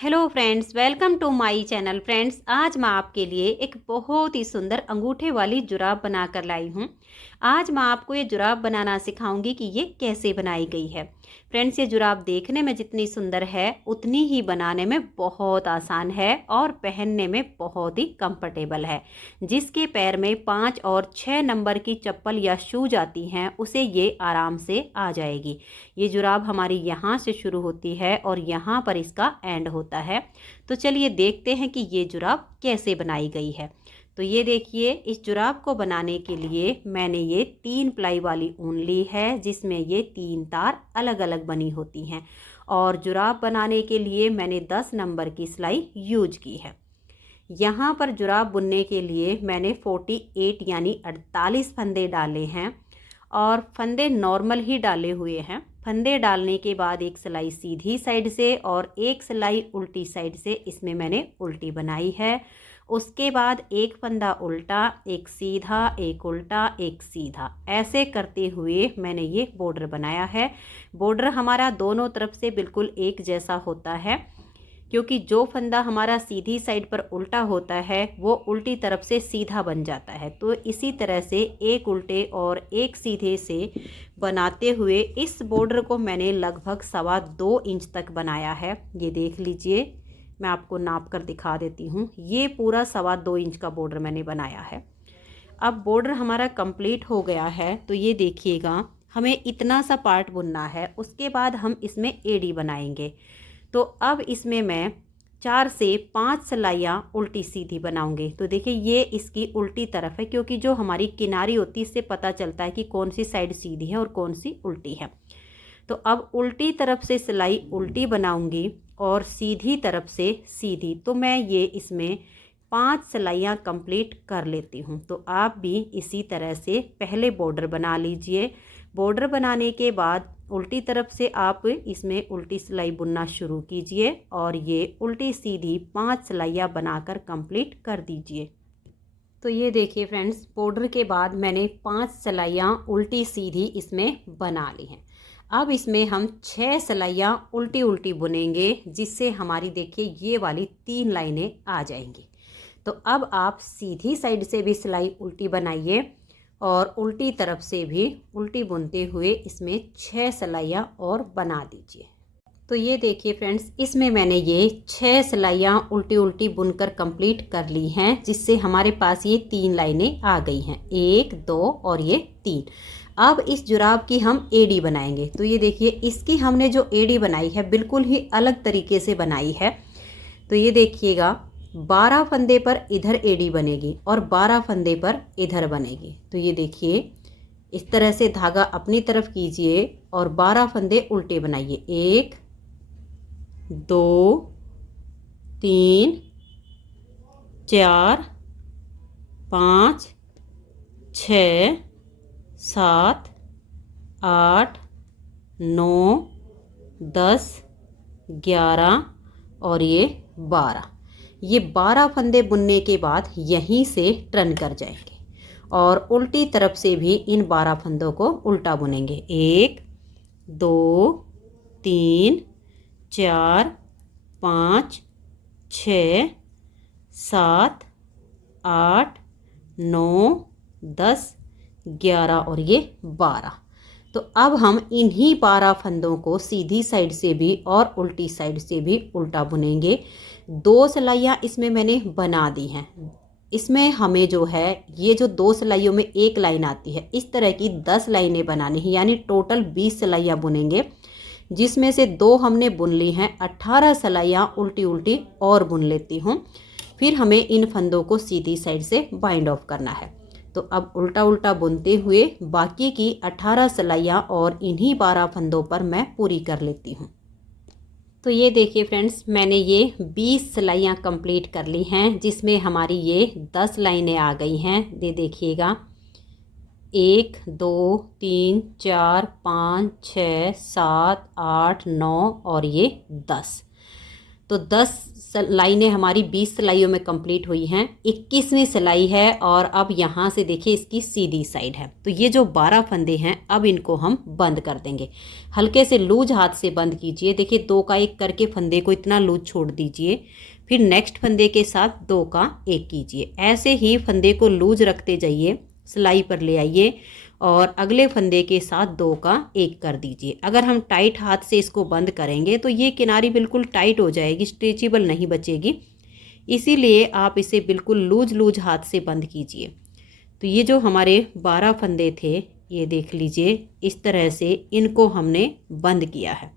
Hello friends, welcome to my channel. Friends, आज मैं आपके लिए एक बहुत ही सुंदर अंगूठे वाली जुराब बनाकर लाई हूँ। आज मैं आपको ये जुराब बनाना सिखाऊंगी कि ये कैसे बनाई गई है। फ्रेंड्स, ये जुराब देखने में जितनी सुंदर है उतनी ही बनाने में बहुत आसान है और पहनने में बहुत ही कंफर्टेबल है। जिसके पैर में 5 और 6 नंबर की चप्पल या शूज आती हैं उसे ये आराम से आ जाएगी। ये जुराब हमारी यहाँ से शुरू होती है और यहाँ पर इसका एंड होता है। तो चलिए देखते हैं कि ये जुराब कैसे बनाई गई है। तो ये देखिए, इस जुराब को बनाने के लिए मैंने ये 3 प्लाई वाली ऊन ली है जिसमें ये 3 तार अलग अलग बनी होती हैं। और जुराब बनाने के लिए मैंने 10 नंबर की सिलाई यूज की है। यहाँ पर जुराब बुनने के लिए मैंने 48 यानी 48 फंदे डाले हैं और फंदे नॉर्मल ही डाले हुए हैं। फंदे डालने के बाद एक सिलाई सीधी साइड से और एक सिलाई उल्टी साइड से इसमें मैंने उल्टी बनाई है। उसके बाद एक फंदा उल्टा, एक सीधा, एक उल्टा, एक सीधा, ऐसे करते हुए मैंने ये बॉर्डर बनाया है। बॉर्डर हमारा दोनों तरफ से बिल्कुल एक जैसा होता है, क्योंकि जो फंदा हमारा सीधी साइड पर उल्टा होता है वो उल्टी तरफ से सीधा बन जाता है। तो इसी तरह से एक उल्टे और एक सीधे से बनाते हुए इस बॉर्डर को मैंने लगभग 2.25 इंच तक बनाया है। ये देख लीजिए, मैं आपको नाप कर दिखा देती हूँ। ये पूरा 2.25 इंच का बॉर्डर मैंने बनाया है। अब बॉर्डर हमारा कंप्लीट हो गया है। तो ये देखिएगा, हमें इतना सा पार्ट बुनना है। उसके बाद हम इसमें एड़ी बनाएंगे। तो अब इसमें मैं 4 से 5 सिलाइयाँ उल्टी सीधी बनाऊंगी। तो देखिए, ये इसकी उल्टी तरफ है, क्योंकि जो हमारी किनारी होती है इससे पता चलता है कि कौन सी साइड सीधी है और कौन सी उल्टी है। तो अब उल्टी तरफ से सिलाई उल्टी बनाऊंगी और सीधी तरफ से सीधी। तो मैं ये इसमें 5 सिलाइयाँ कंप्लीट कर लेती हूँ। तो आप भी इसी तरह से पहले बॉर्डर बना लीजिए। बॉर्डर बनाने के बाद उल्टी तरफ से आप इसमें उल्टी सिलाई बुनना शुरू कीजिए और ये उल्टी सीधी 5 सिलाइयाँ बनाकर कंप्लीट कर दीजिए। तो ये देखिए फ्रेंड्स, बॉर्डर के बाद मैंने 5 सिलाइयाँ उल्टी सीधी इसमें बना ली हैं। अब इसमें हम 6 सिलाइयाँ उल्टी उल्टी बुनेंगे, जिससे हमारी देखिए ये वाली 3 लाइनें आ जाएंगी। तो अब आप सीधी साइड से भी सिलाई उल्टी बनाइए और उल्टी तरफ से भी उल्टी बुनते हुए इसमें 6 सिलाइयाँ और बना दीजिए। तो ये देखिए फ्रेंड्स, इसमें मैंने ये 6 सिलाइयाँ उल्टी उल्टी बुनकर कंप्लीट कर ली हैं, जिससे हमारे पास ये 3 लाइनें आ गई हैं, 1 2 और ये 3। अब इस जुराब की हम एड़ी बनाएंगे। तो ये देखिए, इसकी हमने जो एड़ी बनाई है बिल्कुल ही अलग तरीके से बनाई है। तो ये देखिएगा, 12 फंदे पर इधर एड़ी बनेगी और 12 फंदे पर इधर बनेगी। तो ये देखिए, इस तरह से धागा अपनी तरफ कीजिए और 12 फंदे उल्टे बनाइए। 1 2 3 4 5 6 7 8 9 10 11 और ये 12। ये 12 फंदे बुनने के बाद यहीं से टर्न कर जाएंगे और उल्टी तरफ से भी इन 12 फंदों को उल्टा बुनेंगे। 1 2 3 4 5 6 7 8 9 10 11 और ये 12। तो अब हम इन्हीं 12 फंदों को सीधी साइड से भी और उल्टी साइड से भी उल्टा बुनेंगे। 2 सिलाइयाँ इसमें मैंने बना दी हैं। इसमें हमें जो है, ये जो 2 सिलाइयों में एक लाइन आती है, इस तरह की 10 लाइनें बनानी है, यानी टोटल 20 सिलाइयाँ बुनेंगे, जिसमें से 2 हमने बुन ली हैं। 18 सिलाइयाँ उल्टी उल्टी और बुन लेती हूँ। फिर हमें इन फंदों को सीधी साइड से बाइंड ऑफ करना है। तो अब उल्टा उल्टा बुनते हुए बाकी की 18 सिलाइयाँ और इन्हीं 12 फंदों पर मैं पूरी कर लेती हूँ। तो ये देखिए फ्रेंड्स, मैंने ये 20 सिलाइयाँ कंप्लीट कर ली हैं, जिसमें हमारी ये 10 लाइनें आ गई हैं। ये देखिएगा, 1 2 3 4 5 6 7 8 9 और ये 10। तो 10 लाइनें हमारी 20 सिलाइयों में कंप्लीट हुई हैं। 21वीं सिलाई है और अब यहाँ से देखिए इसकी सीधी साइड है। तो ये जो 12 फंदे हैं अब इनको हम बंद कर देंगे। हल्के से लूज हाथ से बंद कीजिए। देखिए 2 का 1 करके फंदे को इतना लूज छोड़ दीजिए, फिर नेक्स्ट फंदे के साथ 2 का 1 कीजिए। ऐसे ही फंदे को लूज रखते जाइए, सिलाई पर ले आइए और अगले फंदे के साथ 2 का 1 कर दीजिए। अगर हम टाइट हाथ से इसको बंद करेंगे तो ये किनारी बिल्कुल टाइट हो जाएगी, स्ट्रेचेबल नहीं बचेगी। इसीलिए आप इसे बिल्कुल लूज हाथ से बंद कीजिए। तो ये जो हमारे 12 फंदे थे, ये देख लीजिए इस तरह से इनको हमने बंद किया है।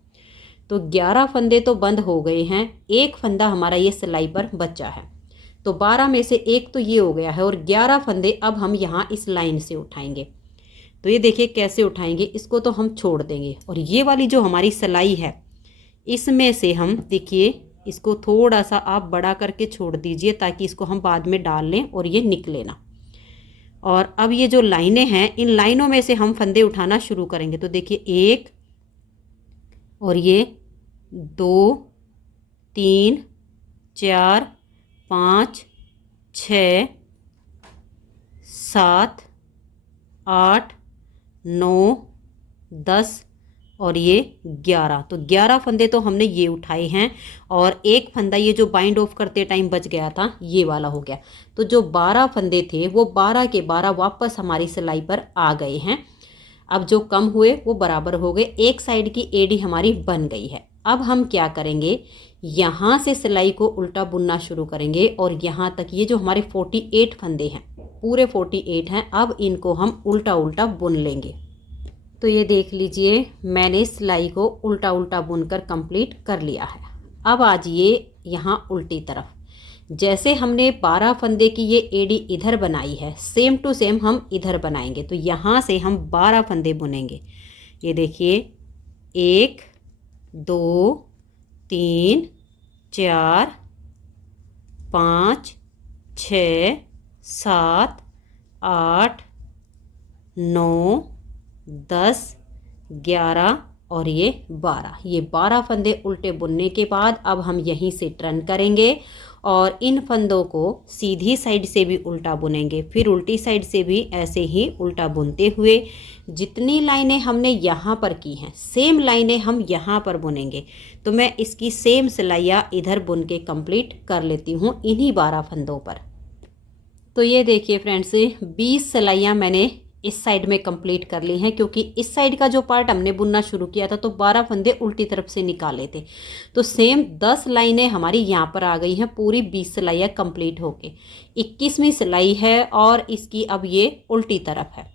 तो 11 फंदे तो बंद हो गए हैं, 1 फंदा हमारा ये सिलाई पर बचा है। तो 12 में से 1 तो ये हो गया है और 11 फंदे अब हम यहाँ इस लाइन से उठाएंगे। तो ये देखिए कैसे उठाएंगे, इसको तो हम छोड़ देंगे और ये वाली जो हमारी सिलाई है इसमें से हम देखिए इसको थोड़ा सा आप बड़ा करके छोड़ दीजिए ताकि इसको हम बाद में डाल लें और ये निकले ना। और अब ये जो लाइनें हैं इन लाइनों में से हम फंदे उठाना शुरू करेंगे। तो देखिए 1 और ये 2 3 4 5 6 7 8 9 10 और ये 11। तो 11 फंदे तो हमने ये उठाए हैं और 1 फंदा ये जो बाइंड ऑफ करते टाइम बच गया था ये वाला हो गया। तो जो 12 फंदे थे वो 12 के 12 वापस हमारी सिलाई पर आ गए हैं। अब जो कम हुए वो बराबर हो गए, एक साइड की एड़ी हमारी बन गई है। अब हम क्या करेंगे, यहाँ से सिलाई को उल्टा बुनना शुरू करेंगे और यहाँ तक ये जो हमारे 48 फंदे हैं, पूरे 48 हैं, अब इनको हम उल्टा बुन लेंगे। तो ये देख लीजिए मैंने सिलाई को उल्टा बुनकर कंप्लीट कर लिया है। अब आ जाइए यहाँ उल्टी तरफ। जैसे हमने 12 फंदे की ये एड़ी इधर बनाई है, सेम टू सेम हम इधर बनाएंगे। तो यहाँ से हम 12 फंदे बुनेंगे। ये देखिए 1 2 3 4 5 6 7 8 9 10 11 और ये 12। ये 12 फंदे उल्टे बुनने के बाद अब हम यहीं से टर्न करेंगे और इन फंदों को सीधी साइड से भी उल्टा बुनेंगे, फिर उल्टी साइड से भी ऐसे ही उल्टा बुनते हुए जितनी लाइनें हमने यहाँ पर की हैं सेम लाइनें हम यहाँ पर बुनेंगे। तो मैं इसकी सेम सिलाइयाँ इधर बुन के कंप्लीट कर लेती हूँ इन्हीं 12 फंदों पर। तो ये देखिए फ्रेंड्स 20 सिलाइयाँ मैंने इस साइड में कंप्लीट कर ली हैं, क्योंकि इस साइड का जो पार्ट हमने बुनना शुरू किया था तो 12 फंदे उल्टी तरफ से निकाले थे। तो सेम 10 लाइनें हमारी यहाँ पर आ गई हैं, पूरी 20 सिलाइयाँ कंप्लीट होके 21वीं सिलाई है और इसकी अब ये उल्टी तरफ है।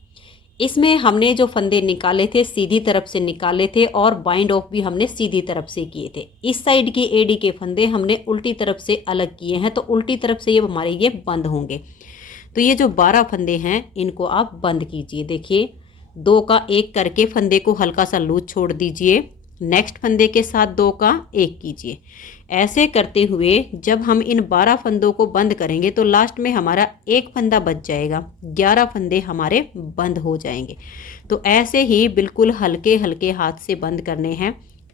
इसमें हमने जो फंदे निकाले थे सीधी तरफ से निकाले थे और बाइंड ऑफ भी हमने सीधी तरफ से किए थे। इस साइड की एडी के फंदे हमने उल्टी तरफ से अलग किए हैं, तो उल्टी तरफ से ये हमारे ये बंद होंगे। तो ये जो 12 फंदे हैं इनको आप बंद कीजिए। देखिए 2 का 1 करके फंदे को हल्का सा लूज छोड़ दीजिए, नेक्स्ट फंदे के साथ 2 का 1 कीजिए। ऐसे करते हुए जब हम इन 12 फंदों को बंद करेंगे तो लास्ट में हमारा 1 फंदा बच जाएगा, 11 फंदे हमारे बंद हो जाएंगे। तो ऐसे ही बिल्कुल हल्के हल्के हाथ से बंद करने हैं,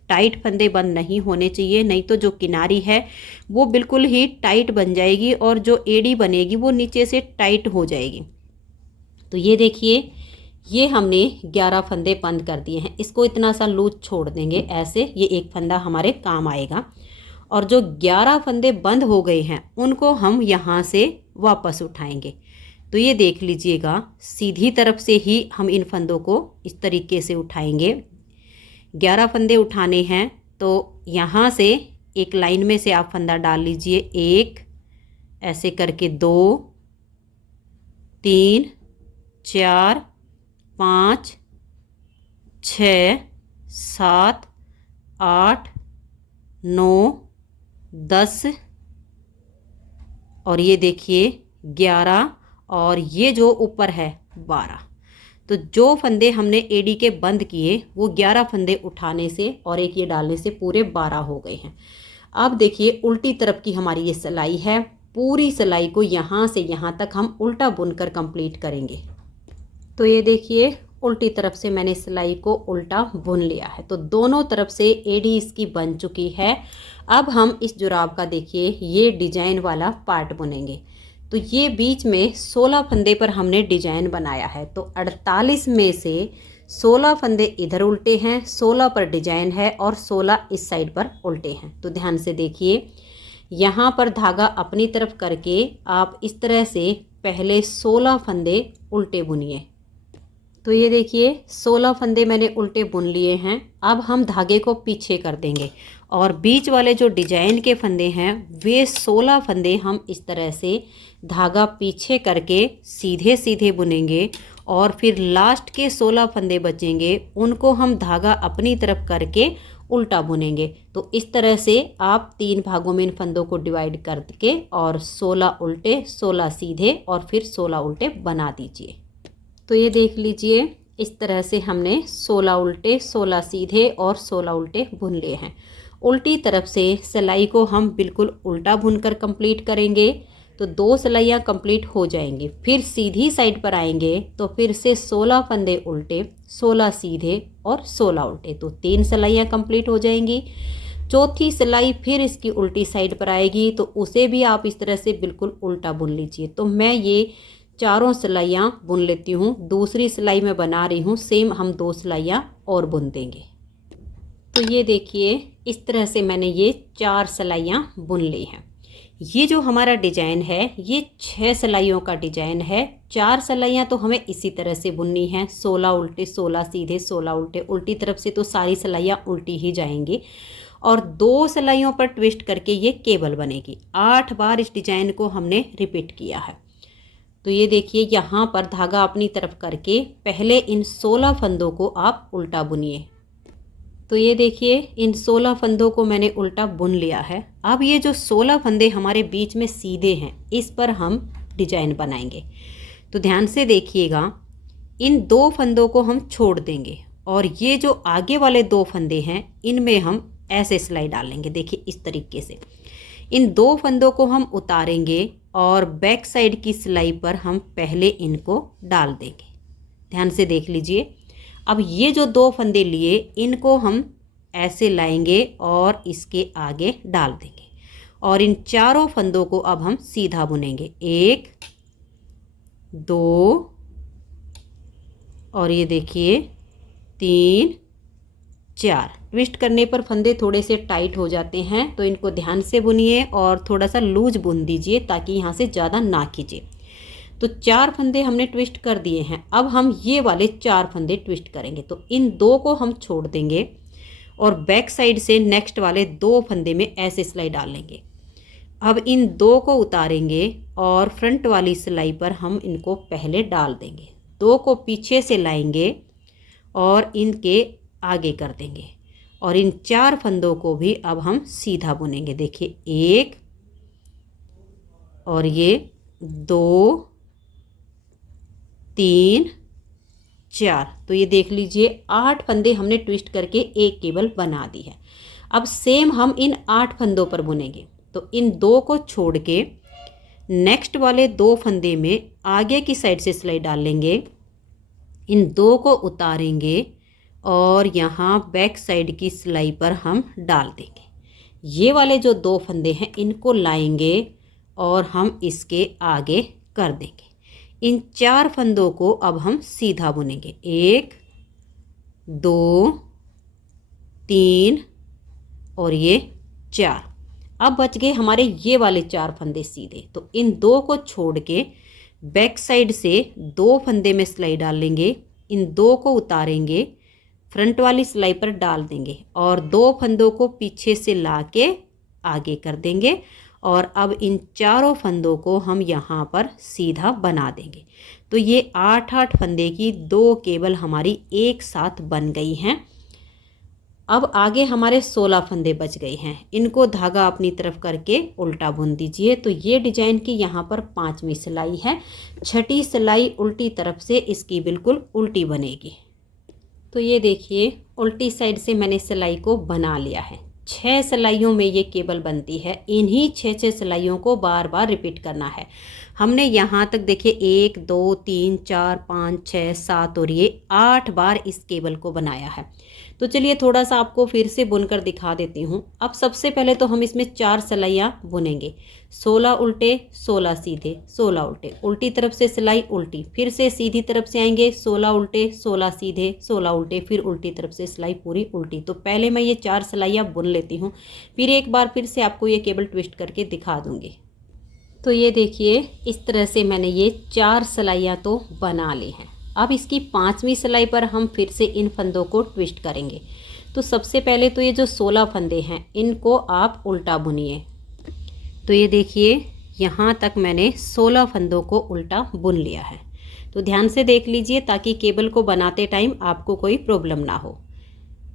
टाइट फंदे बंद नहीं होने चाहिए, नहीं तो जो किनारी है वो बिल्कुल ही टाइट बन जाएगी और जो एड़ी बनेगी वो नीचे से टाइट हो जाएगी। तो ये देखिए ये हमने 11 फंदे बंद कर दिए हैं, इसको इतना सा लूज छोड़ देंगे ऐसे, ये 1 फंदा हमारे काम आएगा। और जो 11 फंदे बंद हो गए हैं उनको हम यहाँ से वापस उठाएंगे। तो ये देख लीजिएगा सीधी तरफ से ही हम इन फंदों को इस तरीके से उठाएंगे। 11 फंदे उठाने हैं तो यहाँ से एक लाइन में से आप फंदा डाल लीजिए, 1 ऐसे करके 2 3 4 5 6 7 8 9 10 और ये देखिए 11 और ये जो ऊपर है 12। तो जो फंदे हमने एडी के बंद किए वो 11 फंदे उठाने से और एक ये डालने से पूरे 12 हो गए हैं। अब देखिए उल्टी तरफ की हमारी ये सिलाई है, पूरी सिलाई को यहाँ से यहाँ तक हम उल्टा बुनकर कंप्लीट करेंगे। तो ये देखिए उल्टी तरफ से मैंने सिलाई को उल्टा बुन लिया है। तो दोनों तरफ से एड़ी इसकी बन चुकी है। अब हम इस जुराब का देखिए ये डिजाइन वाला पार्ट बुनेंगे। तो ये बीच में 16 फंदे पर हमने डिजाइन बनाया है। तो 48 में से 16 फंदे इधर उल्टे हैं, 16 पर डिजाइन है और 16 इस साइड पर उल्टे हैं। तो ध्यान से देखिए, यहाँ पर धागा अपनी तरफ करके आप इस तरह से पहले 16 फंदे उल्टे बुनिए। तो ये देखिए 16 फंदे मैंने उल्टे बुन लिए हैं। अब हम धागे को पीछे कर देंगे और बीच वाले जो डिजाइन के फंदे हैं वे 16 फंदे हम इस तरह से धागा पीछे करके सीधे सीधे बुनेंगे और फिर लास्ट के 16 फंदे बचेंगे उनको हम धागा अपनी तरफ करके उल्टा बुनेंगे। तो इस तरह से आप 3 भागों में इन फंदों को डिवाइड करके और 16 उल्टे 16 सीधे और फिर 16 उल्टे बना दीजिए। तो ये देख लीजिए, इस तरह से हमने 16 उल्टे 16 सीधे और 16 उल्टे बुन लिए हैं। उल्टी तरफ से सिलाई को हम बिल्कुल उल्टा बुनकर कंप्लीट करेंगे तो 2 सिलाइयाँ कंप्लीट हो जाएंगी। फिर सीधी साइड पर आएंगे तो फिर से 16 फंदे उल्टे 16 सीधे और 16 उल्टे, तो 3 सिलाइयाँ कंप्लीट हो जाएंगी। चौथी सिलाई फिर इसकी उल्टी साइड पर आएगी तो उसे भी आप इस तरह से बिल्कुल उल्टा बुन लीजिए। तो मैं ये चारों सिलाइयाँ बुन लेती हूँ। दूसरी सिलाई में बना रही हूँ, सेम हम 2 सिलाइयाँ और बुन देंगे। तो ये देखिए, इस तरह से मैंने ये 4 सिलाइयाँ बुन ली हैं। ये जो हमारा डिजाइन है ये 6 सिलाइयों का डिजाइन है। 4 सिलाइयाँ तो हमें इसी तरह से बुननी है, 16 उल्टे 16 सीधे 16 उल्टे। उल्टी तरफ से तो सारी सिलाइयाँ उल्टी ही जाएंगी और 2 सिलाइयों पर ट्विस्ट करके ये केबल बनेगी। 8 बार इस डिजाइन को हमने रिपीट किया है। तो ये देखिए, यहाँ पर धागा अपनी तरफ करके पहले इन 16 फंदों को आप उल्टा बुनिए। तो ये देखिए, इन 16 फंदों को मैंने उल्टा बुन लिया है। अब ये जो 16 फंदे हमारे बीच में सीधे हैं इस पर हम डिजाइन बनाएंगे। तो ध्यान से देखिएगा, इन 2 फंदों को हम छोड़ देंगे और ये जो आगे वाले 2 फंदे हैं इनमें हम ऐसे सिलाई डालेंगे। देखिए इस तरीके से इन 2 फंदों को हम उतारेंगे और बैक साइड की सिलाई पर हम पहले इनको डाल देंगे। ध्यान से देख लीजिए। अब ये जो 2 फंदे लिए इनको हम ऐसे लाएंगे और इसके आगे डाल देंगे और इन चारों फंदों को अब हम सीधा बुनेंगे। 1 2 और ये देखिए 3 4। ट्विस्ट करने पर फंदे थोड़े से टाइट हो जाते हैं तो इनको ध्यान से बुनिए और थोड़ा सा लूज बुन दीजिए ताकि यहाँ से ज़्यादा ना खींचे। तो 4 फंदे हमने ट्विस्ट कर दिए हैं। अब हम ये वाले 4 फंदे ट्विस्ट करेंगे। तो इन 2 को हम छोड़ देंगे और बैक साइड से नेक्स्ट वाले 2 फंदे में ऐसे सिलाई डाल लेंगे। अब इन 2 को उतारेंगे और फ्रंट वाली सिलाई पर हम इनको पहले डाल देंगे। 2 को पीछे से लाएंगे और इनके आगे कर देंगे और इन 4 फंदों को भी अब हम सीधा बुनेंगे। देखिए 1 और ये 2 3 4। तो ये देख लीजिए 8 फंदे हमने ट्विस्ट करके एक केबल बना दी है। अब सेम हम इन 8 फंदों पर बुनेंगे। तो इन 2 को छोड़ के नेक्स्ट वाले 2 फंदे में आगे की साइड से सिलाई डाल लेंगे। इन 2 को उतारेंगे और यहाँ बैक साइड की सिलाई पर हम डाल देंगे। ये वाले जो 2 फंदे हैं इनको लाएंगे और हम इसके आगे कर देंगे। इन 4 फंदों को अब हम सीधा बुनेंगे। 1 2 3 और ये 4। अब बच गए हमारे ये वाले 4 फंदे सीधे। तो इन 2 को छोड़ के बैक साइड से 2 फंदे में सिलाई डाल लेंगे। इन 2 को उतारेंगे, फ्रंट वाली सिलाई पर डाल देंगे और 2 फंदों को पीछे से लाके आगे कर देंगे और अब इन चारों फंदों को हम यहाँ पर सीधा बना देंगे। तो ये 8-8 फंदे की 2 केबल हमारी एक साथ बन गई हैं। अब आगे हमारे 16 फंदे बच गए हैं। इनको धागा अपनी तरफ करके उल्टा बुन दीजिए। तो ये डिजाइन की यहाँ पर 5वीं सिलाई है। 6ठी सिलाई उल्टी तरफ से इसकी बिल्कुल उल्टी बनेगी। तो ये देखिए उल्टी साइड से मैंने सिलाई को बना लिया है। 6 सिलाइयों में ये केबल बनती है। इन्हीं 6 सिलाइयों को बार बार रिपीट करना है। हमने यहाँ तक देखिए 1 2 3 4 5 6 7 और ये 8 बार इस केबल को बनाया है। तो चलिए थोड़ा सा आपको फिर से बुनकर दिखा देती हूँ। अब सबसे पहले तो हम इसमें 4 सिलाइयाँ बुनेंगे। 16 उल्टे 16 सीधे 16 उल्टे, उल्टी तरफ से सिलाई उल्टी, फिर से सीधी तरफ से आएंगे 16 उल्टे 16 सीधे 16 उल्टे, फिर उल्टी तरफ से सिलाई पूरी उल्टी। तो पहले मैं ये 4 सिलाइयाँ बुन लेती हूँ, फिर एक बार फिर से आपको ये केबल ट्विस्ट करके दिखा दूँगी। तो ये देखिए इस तरह से मैंने ये 4 सिलाइयाँ तो बना ली हैं। अब इसकी 5वीं सिलाई पर हम फिर से इन फंदों को ट्विस्ट करेंगे। तो सबसे पहले तो ये जो 16 फंदे हैं इनको आप उल्टा बुनिए। तो ये देखिए यहाँ तक मैंने 16 फंदों को उल्टा बुन लिया है। तो ध्यान से देख लीजिए ताकि केबल को बनाते टाइम आपको कोई प्रॉब्लम ना हो।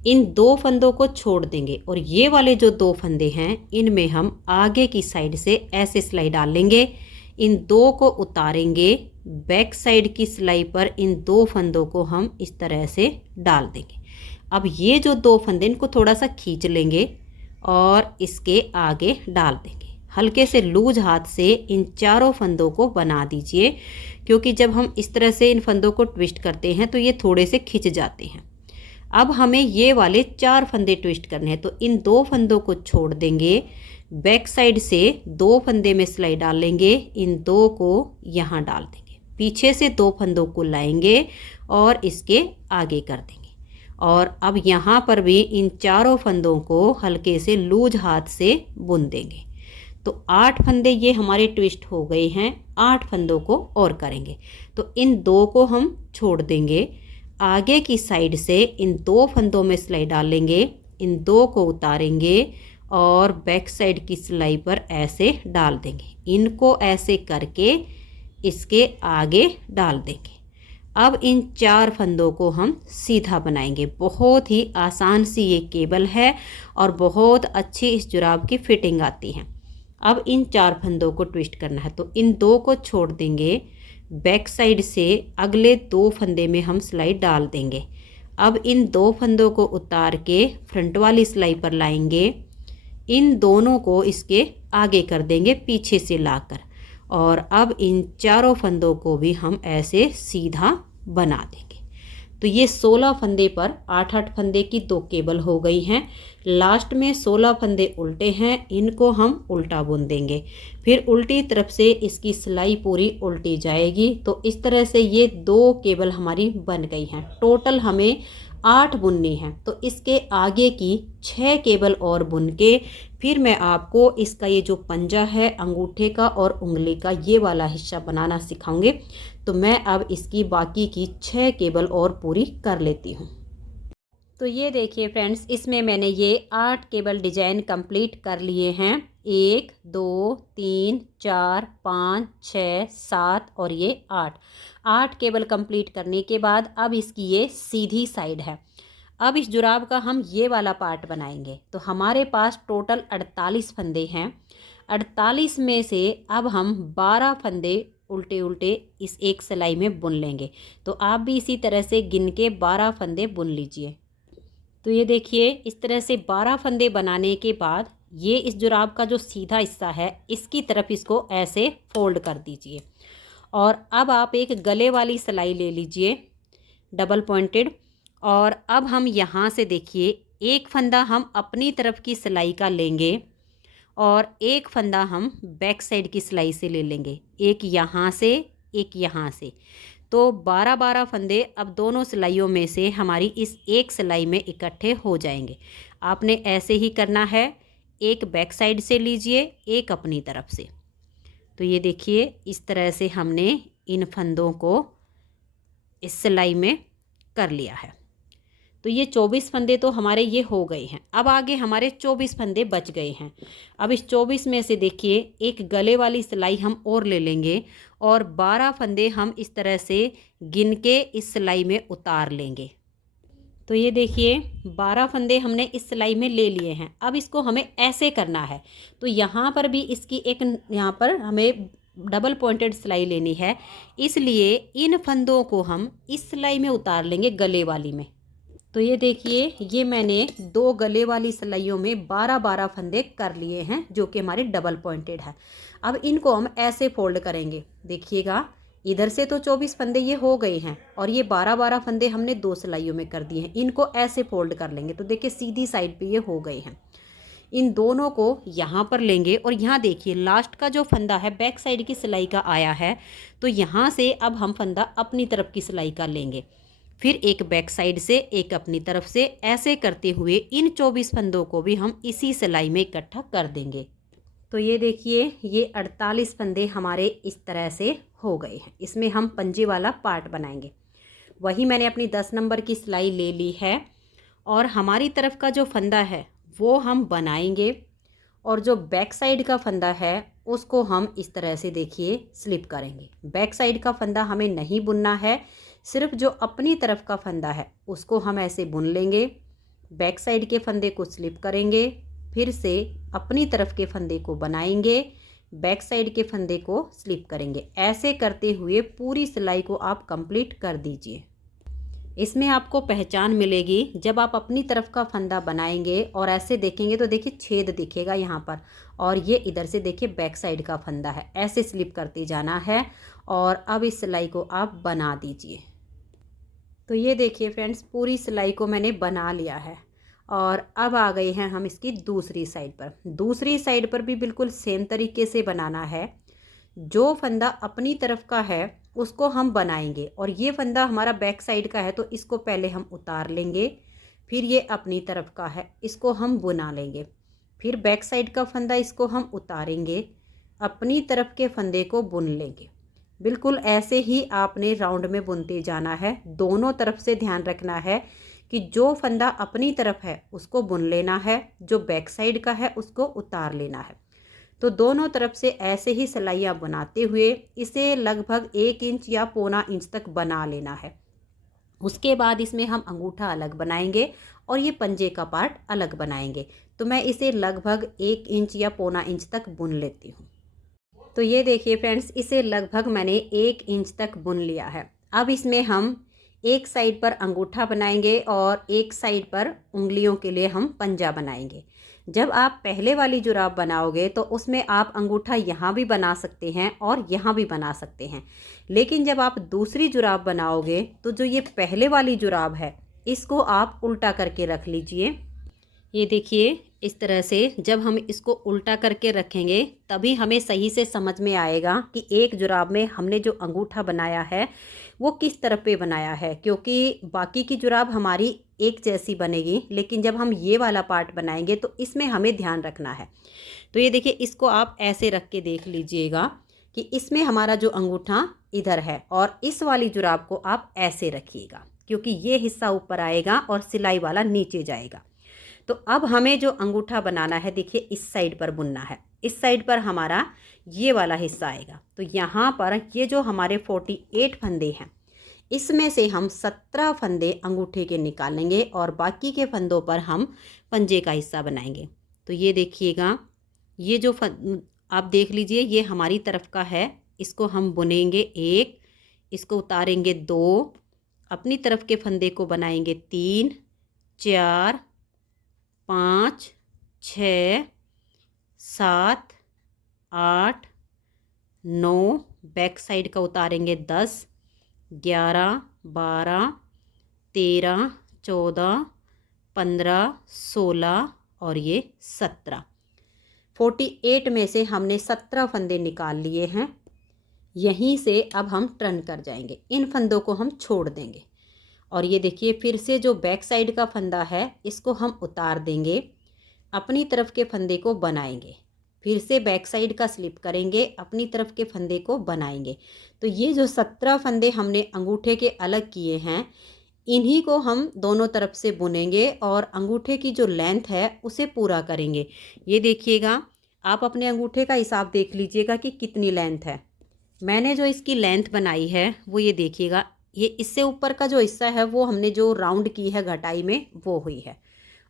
इन 2 फंदों को छोड़ देंगे और ये वाले जो 2 फंदे हैं इनमें हम आगे की साइड से ऐसे सिलाई डाल लेंगे। इन 2 को उतारेंगे, बैक साइड की सिलाई पर इन 2 फंदों को हम इस तरह से डाल देंगे। अब ये जो 2 फंदे इनको थोड़ा सा खींच लेंगे और इसके आगे डाल देंगे। हल्के से लूज हाथ से इन चारों फंदों को बना दीजिए, क्योंकि जब हम इस तरह से इन फंदों को ट्विस्ट करते हैं तो ये थोड़े से खिंच जाते हैं। अब हमें ये वाले 4 फंदे ट्विस्ट करने हैं। तो इन 2 फंदों को छोड़ देंगे, बैक साइड से 2 फंदे में सिलाई डाल लेंगे, इन 2 को यहाँ डाल देंगे, पीछे से 2 फंदों को लाएंगे और इसके आगे कर देंगे। और अब यहाँ पर भी इन चारों फंदों को हल्के से लूज हाथ से बुन देंगे। तो 8 फंदे ये हमारे ट्विस्ट हो गए हैं। 8 फंदों को और करेंगे। तो इन 2 को हम छोड़ देंगे, आगे की साइड से इन 2 फंदों में सिलाई डालेंगे, इन 2 को उतारेंगे और बैक साइड की सिलाई पर ऐसे डाल देंगे। इनको ऐसे करके इसके आगे डाल देंगे। अब इन 4 फंदों को हम सीधा बनाएंगे। बहुत ही आसान सी ये केबल है और बहुत अच्छी इस जुराब की फिटिंग आती है। अब इन 4 फंदों को ट्विस्ट करना है। तो इन 2 को छोड़ देंगे, बैक साइड से अगले 2 फंदे में हम सिलाई डाल देंगे। अब इन 2 फंदों को उतार के फ्रंट वाली सिलाई पर लाएंगे, इन दोनों को इसके आगे कर देंगे पीछे से लाकर। और अब इन चारों फंदों को भी हम ऐसे सीधा बना देंगे। तो ये 16 फंदे पर 8-8 फंदे की 2 केबल हो गई हैं। लास्ट में 16 फंदे उल्टे हैं, इनको हम उल्टा बुन देंगे। फिर उल्टी तरफ से इसकी सिलाई पूरी उल्टी जाएगी। तो इस तरह से ये 2 केबल हमारी बन गई हैं। टोटल हमें 8 बुननी है। तो इसके आगे की 6 केबल और बुन के फिर मैं आपको इसका ये जो पंजा है अंगूठे का और उंगली का ये वाला हिस्सा बनाना सिखाऊंगी। तो मैं अब इसकी बाकी की 6 केबल और पूरी कर लेती हूँ। तो ये देखिए फ्रेंड्स, इसमें मैंने ये 8 केबल डिजाइन कंप्लीट कर लिए हैं। 1 2 3 4 5 6 7 और ये 8 केबल कंप्लीट करने के बाद अब इसकी ये सीधी साइड है। अब इस जुराब का हम ये वाला पार्ट बनाएंगे। तो हमारे पास टोटल 48 फंदे हैं। 48 में से अब हम 12 फंदे उल्टे उल्टे इस एक सिलाई में बुन लेंगे। तो आप भी इसी तरह से गिन के 12 फंदे बुन लीजिए। तो ये देखिए इस तरह से 12 फंदे बनाने के बाद ये इस जुराब का जो सीधा हिस्सा है इसकी तरफ इसको ऐसे फोल्ड कर दीजिए। और अब आप एक गले वाली सिलाई ले लीजिए डबल पॉइंटेड। और अब हम यहाँ से देखिए एक फंदा हम अपनी तरफ की सिलाई का लेंगे और एक फंदा हम बैक साइड की सिलाई से ले लेंगे। एक यहाँ से एक यहाँ से। तो 12-12 फंदे अब दोनों सिलाइयों में से हमारी इस एक सिलाई में इकट्ठे हो जाएंगे। आपने ऐसे ही करना है। एक बैक साइड से लीजिए, एक अपनी तरफ से। तो ये देखिए इस तरह से हमने इन फंदों को इस सिलाई में कर लिया है। तो ये 24 फंदे तो हमारे ये हो गए हैं। अब आगे हमारे 24 फंदे बच गए हैं। अब इस 24 में से देखिए एक गले वाली सिलाई हम और ले लेंगे और 12 फंदे हम इस तरह से गिन के इस सिलाई में उतार लेंगे। तो ये देखिए 12 फंदे हमने इस सिलाई में ले लिए हैं। अब इसको हमें ऐसे करना है। तो यहाँ पर भी इसकी एक यहाँ पर हमें डबल पॉइंटेड सिलाई लेनी है, इसलिए इन फंदों को हम इस सिलाई में उतार लेंगे गले वाली में। तो ये देखिए, ये मैंने 2 गले वाली सिलाइयों में 12-12 फंदे कर लिए हैं, जो कि हमारे डबल पॉइंटेड है। अब इनको हम ऐसे फोल्ड करेंगे। देखिएगा, इधर से तो 24 फंदे ये हो गए हैं और ये 12-12 फंदे हमने 2 सिलाइयों में कर दिए हैं। इनको ऐसे फोल्ड कर लेंगे तो देखिए सीधी साइड पे ये हो गए हैं। इन दोनों को यहाँ पर लेंगे और यहाँ देखिए लास्ट का जो फंदा है बैक साइड की सिलाई का आया है, तो यहाँ से अब हम फंदा अपनी तरफ की सिलाई का लेंगे, फिर एक बैक साइड से एक अपनी तरफ से, ऐसे करते हुए इन 24 फंदों को भी हम इसी सिलाई में इकट्ठा कर देंगे। तो ये देखिए, ये 48 फंदे हमारे इस तरह से हो गए हैं। इसमें हम पंजे वाला पार्ट बनाएंगे। वही मैंने अपनी 10 नंबर की सिलाई ले ली है और हमारी तरफ का जो फंदा है वो हम बनाएंगे और जो बैक साइड का फंदा है उसको हम इस तरह से देखिए स्लिप करेंगे। बैक साइड का फंदा हमें नहीं बुनना है, सिर्फ जो अपनी तरफ का फंदा है उसको हम ऐसे बुन लेंगे। बैक साइड के फंदे को स्लिप करेंगे, फिर से अपनी तरफ के फंदे को बनाएंगे, बैक साइड के फंदे को स्लिप करेंगे। ऐसे करते हुए पूरी सिलाई को आप कंप्लीट कर दीजिए। इसमें आपको पहचान मिलेगी जब आप अपनी तरफ का फंदा बनाएंगे और ऐसे देखेंगे तो देखिए छेद दिखेगा यहाँ पर, और ये इधर से देखिए बैक साइड का फंदा है। ऐसे स्लिप करते जाना है और अब इस सिलाई को आप बना दीजिए। तो ये देखिए फ्रेंड्स, पूरी सिलाई को मैंने बना लिया है और अब आ गए हैं हम इसकी दूसरी साइड पर। दूसरी साइड पर भी बिल्कुल सेम तरीके से बनाना है। जो फंदा अपनी तरफ का है उसको हम बनाएंगे और ये फंदा हमारा बैक साइड का है तो इसको पहले हम उतार लेंगे, फिर ये अपनी तरफ का है इसको हम बुना लेंगे, फिर बैक साइड का फंदा इसको हम उतारेंगे, अपनी तरफ के फंदे को बुन लेंगे। बिल्कुल ऐसे ही आपने राउंड में बुनते जाना है। दोनों तरफ से ध्यान रखना है कि जो फंदा अपनी तरफ है उसको बुन लेना है, जो बैक साइड का है उसको उतार लेना है। तो दोनों तरफ से ऐसे ही सिलाइयाँ बनाते हुए इसे लगभग 1 इंच या पौना इंच तक बना लेना है। उसके बाद इसमें हम अंगूठा अलग बनाएंगे और ये पंजे का पार्ट अलग बनाएंगे। तो मैं इसे लगभग 1 इंच या पौना इंच तक बुन लेती हूँ। तो ये देखिए फ्रेंड्स, इसे लगभग मैंने 1 इंच तक बुन लिया है। अब इसमें हम एक साइड पर अंगूठा बनाएंगे और एक साइड पर उंगलियों के लिए हम पंजा बनाएंगे। जब आप पहले वाली जुराब बनाओगे तो उसमें आप अंगूठा यहाँ भी बना सकते हैं और यहाँ भी बना सकते हैं, लेकिन जब आप दूसरी जुराब बनाओगे तो जो ये पहले वाली जुराब है इसको आप उल्टा करके रख लीजिए। ये देखिए, इस तरह से जब हम इसको उल्टा करके रखेंगे तभी हमें सही से समझ में आएगा कि एक जुराब में हमने जो अंगूठा बनाया है वो किस तरफ पे बनाया है, क्योंकि बाकी की जुराब हमारी एक जैसी बनेगी, लेकिन जब हम ये वाला पार्ट बनाएंगे तो इसमें हमें ध्यान रखना है। तो ये देखिए, इसको आप ऐसे रख के देख लीजिएगा कि इसमें हमारा जो अंगूठा इधर है और इस वाली जुराब को आप ऐसे रखिएगा, क्योंकि ये हिस्सा ऊपर आएगा और सिलाई वाला नीचे जाएगा। तो अब हमें जो अंगूठा बनाना है देखिए इस साइड पर बुनना है। इस साइड पर हमारा ये वाला हिस्सा आएगा। तो यहाँ पर ये जो हमारे 48 फंदे हैं इसमें से हम 17 फंदे अंगूठे के निकालेंगे और बाकी के फंदों पर हम पंजे का हिस्सा बनाएंगे। तो ये देखिएगा, ये जो आप देख लीजिए ये हमारी तरफ का है, इसको हम बुनेंगे 1, इसको उतारेंगे 2, अपनी तरफ के फंदे को बनाएंगे 3, 4, 5, 6, 7, 8, 9, बैक साइड का उतारेंगे 10, 11, 12, 13, 14, 15, 16 और ये 17। 48 में से हमने 17 फंदे निकाल लिए हैं। यहीं से अब हम टर्न कर जाएंगे, इन फंदों को हम छोड़ देंगे और ये देखिए फिर से जो बैक साइड का फंदा है इसको हम उतार देंगे, अपनी तरफ के फंदे को बनाएंगे, फिर से बैक साइड का स्लिप करेंगे, अपनी तरफ के फंदे को बनाएंगे। तो ये जो 17 फंदे हमने अंगूठे के अलग किए हैं इन्हीं को हम दोनों तरफ से बुनेंगे और अंगूठे की जो लेंथ है उसे पूरा करेंगे। ये देखिएगा, आप अपने अंगूठे का हिसाब देख लीजिएगा कि कितनी लेंथ है। मैंने जो इसकी लेंथ बनाई है वो ये देखिएगा, ये इससे ऊपर का जो हिस्सा है वो हमने जो राउंड की है घटाई में वो हुई है,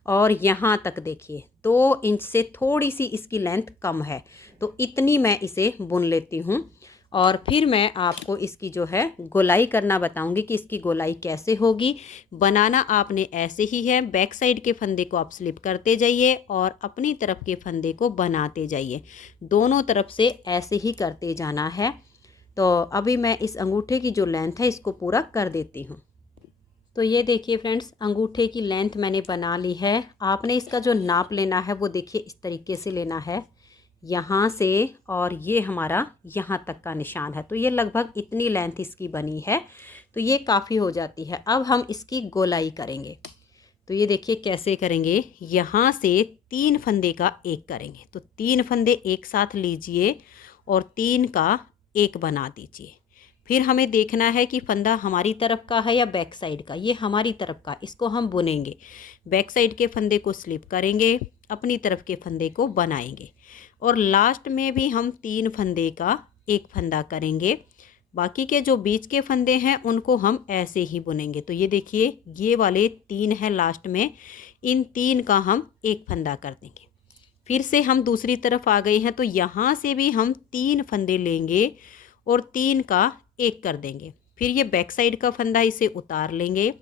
और यहाँ तक देखिए 2 इंच से थोड़ी सी इसकी लेंथ कम है। तो इतनी मैं इसे बुन लेती हूँ और फिर मैं आपको इसकी जो है गोलाई करना बताऊंगी कि इसकी गोलाई कैसे होगी। बनाना आपने ऐसे ही है, बैक साइड के फंदे को आप स्लिप करते जाइए और अपनी तरफ के फंदे को बनाते जाइए, दोनों तरफ से ऐसे ही करते जाना है। तो अभी मैं इस अंगूठे की जो लेंथ है इसको पूरा कर देती हूँ। तो ये देखिए फ्रेंड्स, अंगूठे की लेंथ मैंने बना ली है। आपने इसका जो नाप लेना है वो देखिए इस तरीके से लेना है, यहाँ से और ये हमारा यहाँ तक का निशान है। तो ये लगभग इतनी लेंथ इसकी बनी है, तो ये काफ़ी हो जाती है। अब हम इसकी गोलाई करेंगे। तो ये देखिए कैसे करेंगे, यहाँ से 3 फंदे का एक करेंगे। तो 3 फंदे एक साथ लीजिए और 3 का एक बना दीजिए। फिर हमें देखना है कि फंदा हमारी तरफ का है या बैक साइड का। ये हमारी तरफ का, इसको हम बुनेंगे। बैक साइड के फंदे को स्लिप करेंगे, अपनी तरफ के फंदे को बनाएंगे और लास्ट में भी हम 3 फंदे का एक फंदा करेंगे। बाकी के जो बीच के फंदे हैं उनको हम ऐसे ही बुनेंगे। तो ये देखिए ये वाले 3 हैं लास्ट में, इन 3 का हम एक फंदा कर देंगे। फिर से हम दूसरी तरफ आ गए हैं, तो यहाँ से भी हम 3 फंदे लेंगे और 3 का एक कर देंगे। फिर ये बैक साइड का फंदा इसे उतार लेंगे,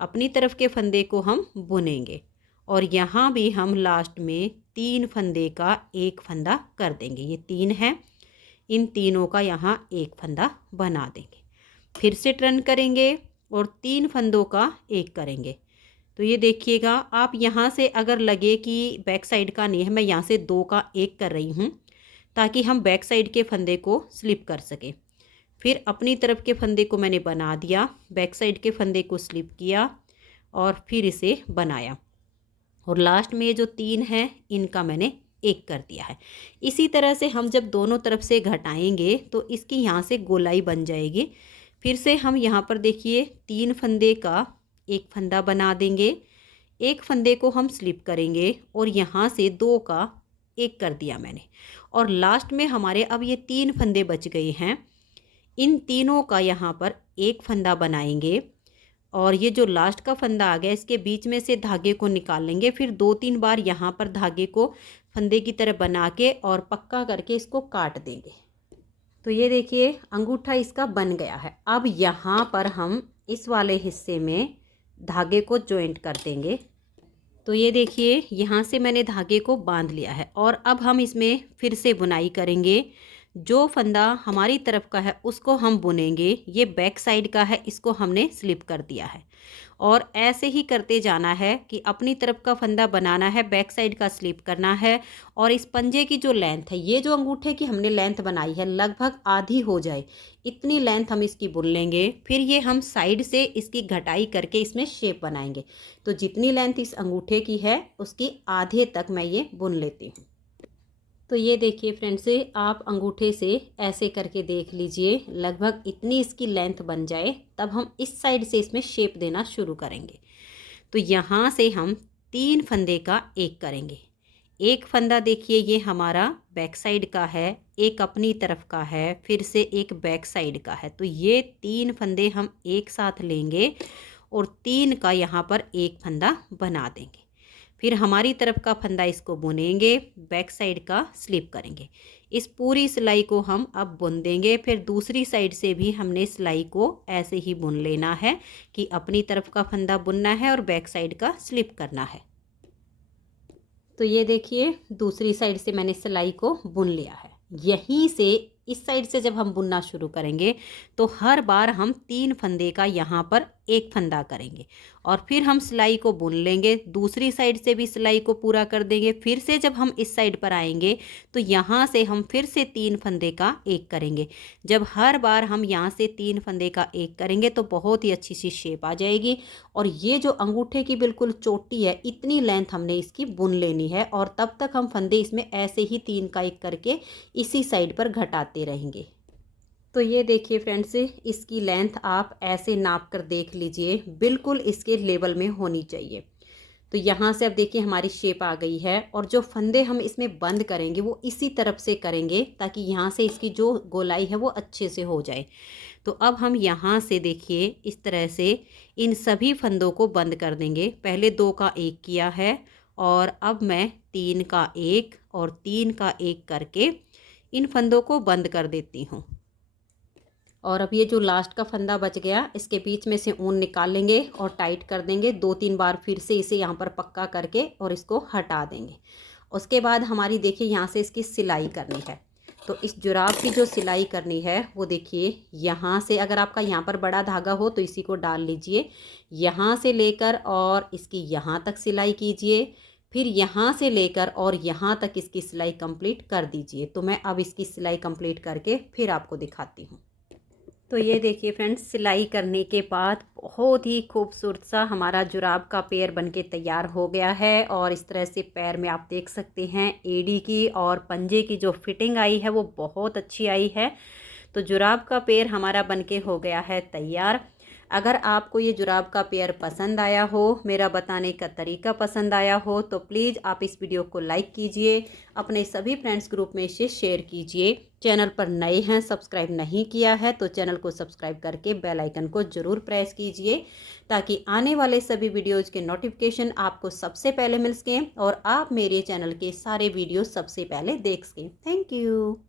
अपनी तरफ के फंदे को हम बुनेंगे और यहाँ भी हम लास्ट में 3 फंदे का एक फंदा कर देंगे। ये 3 हैं, इन तीनों का यहाँ एक फंदा बना देंगे। फिर से टर्न करेंगे और 3 फंदों का एक करेंगे। तो ये देखिएगा आप, यहाँ से अगर लगे कि बैक साइड का नहीं है, मैं यहाँ से 2 का एक कर रही हूँ ताकि हम बैक साइड के फंदे को स्लिप कर सकें। फिर अपनी तरफ के फंदे को मैंने बना दिया, बैक साइड के फंदे को स्लिप किया और फिर इसे बनाया और लास्ट में ये जो 3 हैं इनका मैंने एक कर दिया है। इसी तरह से हम जब दोनों तरफ से घटाएंगे तो इसकी यहाँ से गोलाई बन जाएगी। फिर से हम यहाँ पर देखिए 3 फंदे का एक फंदा बना देंगे, एक फंदे को हम स्लिप करेंगे और यहाँ से 2 का एक कर दिया मैंने और लास्ट में हमारे अब ये 3 फंदे बच गए हैं। इन तीनों का यहाँ पर एक फंदा बनाएंगे और ये जो लास्ट का फंदा आ गया इसके बीच में से धागे को निकाल लेंगे। फिर 2-3 बार यहाँ पर धागे को फंदे की तरह बना के और पक्का करके इसको काट देंगे। तो ये देखिए अंगूठा इसका बन गया है। अब यहाँ पर हम इस वाले हिस्से में धागे को जॉइंट कर देंगे। तो ये देखिए यहाँ से मैंने धागे को बांध लिया है और अब हम इसमें फिर से बुनाई करेंगे। जो फंदा हमारी तरफ का है उसको हम बुनेंगे, ये बैक साइड का है इसको हमने स्लिप कर दिया है और ऐसे ही करते जाना है कि अपनी तरफ का फंदा बनाना है, बैक साइड का स्लिप करना है और इस पंजे की जो लेंथ है, ये जो अंगूठे की हमने लेंथ बनाई है लगभग आधी हो जाए इतनी लेंथ हम इसकी बुन लेंगे। फिर ये हम साइड से इसकी घटाई करके इसमें शेप बनाएंगे। तो जितनी लेंथ इस अंगूठे की है उसकी आधे तक मैं ये बुन लेती हूँ। तो ये देखिए फ्रेंड्स, आप अंगूठे से ऐसे करके देख लीजिए, लगभग इतनी इसकी लेंथ बन जाए तब हम इस साइड से इसमें शेप देना शुरू करेंगे। तो यहाँ से हम 3 फंदे का एक करेंगे। एक फंदा देखिए ये हमारा बैक साइड का है, एक अपनी तरफ का है, फिर से एक बैक साइड का है। तो ये 3 फंदे हम एक साथ लेंगे और 3 का यहाँ पर एक फंदा बना देंगे। फिर हमारी तरफ का फंदा इसको बुनेंगे, बैक साइड का स्लिप करेंगे। इस पूरी सिलाई को हम अब बुन देंगे। फिर दूसरी साइड से भी हमने सिलाई को ऐसे ही बुन लेना है कि अपनी तरफ का फंदा बुनना है और बैक साइड का स्लिप करना है। तो ये देखिए दूसरी साइड से मैंने सिलाई को बुन लिया है। यहीं से इस साइड से जब हम बुनना शुरू करेंगे तो हर बार हम 3 फंदे का यहाँ पर एक फंदा करेंगे और फिर हम सिलाई को बुन लेंगे। दूसरी साइड से भी सिलाई को पूरा कर देंगे। फिर से जब हम इस साइड पर आएंगे तो यहाँ से हम फिर से 3 फंदे का एक करेंगे। जब हर बार हम यहाँ से 3 फंदे का एक करेंगे तो बहुत ही अच्छी सी शेप आ जाएगी। और ये जो अंगूठे की बिल्कुल चोटी है इतनी लेंथ हमने इसकी बुन लेनी है और तब तक हम फंदे इसमें ऐसे ही 3 का एक करके इसी साइड पर घटाते रहेंगे। तो ये देखिए फ्रेंड्स, इसकी लेंथ आप ऐसे नाप कर देख लीजिए, बिल्कुल इसके लेवल में होनी चाहिए। तो यहाँ से अब देखिए हमारी शेप आ गई है और जो फंदे हम इसमें बंद करेंगे वो इसी तरफ से करेंगे ताकि यहाँ से इसकी जो गोलाई है वो अच्छे से हो जाए। तो अब हम यहाँ से देखिए इस तरह से इन सभी फंदों को बंद कर देंगे। पहले 2 का एक किया है और अब मैं 3 का एक और 3 का एक करके इन फंदों को बंद कर देती हूँ। और अब ये जो लास्ट का फंदा बच गया, इसके बीच में से ऊन निकाल लेंगे और टाइट कर देंगे। 2-3 बार फिर से इसे यहाँ पर पक्का करके और इसको हटा देंगे। उसके बाद हमारी देखिए यहाँ से इसकी सिलाई करनी है। तो इस जुराब की जो सिलाई करनी है वो देखिए यहाँ से, अगर आपका यहाँ पर बड़ा धागा हो तो इसी को डाल लीजिए। यहाँ से लेकर और इसकी यहाँ तक सिलाई कीजिए, फिर यहाँ से लेकर और यहाँ तक इसकी सिलाई कंप्लीट कर दीजिए। तो मैं अब इसकी सिलाई कंप्लीट करके फिर आपको दिखाती हूँ। तो ये देखिए फ्रेंड्स, सिलाई करने के बाद बहुत ही खूबसूरत सा हमारा जुराब का पेयर बनके तैयार हो गया है। और इस तरह से पैर में आप देख सकते हैं एड़ी की और पंजे की जो फिटिंग आई है वो बहुत अच्छी आई है। तो जुराब का पेयर हमारा बनके हो गया है तैयार। अगर आपको ये जुराब का पेयर पसंद आया हो, मेरा बताने का तरीका पसंद आया हो, तो प्लीज़ आप इस वीडियो को लाइक कीजिए, अपने सभी फ्रेंड्स ग्रुप में इसे शेयर कीजिए। चैनल पर नए हैं, सब्सक्राइब नहीं किया है तो चैनल को सब्सक्राइब करके बेल आइकन को ज़रूर प्रेस कीजिए, ताकि आने वाले सभी वीडियोज़ के नोटिफिकेशन आपको सबसे पहले मिल सकें और आप मेरे चैनल के सारे वीडियो सबसे पहले देख सकें। Thank you.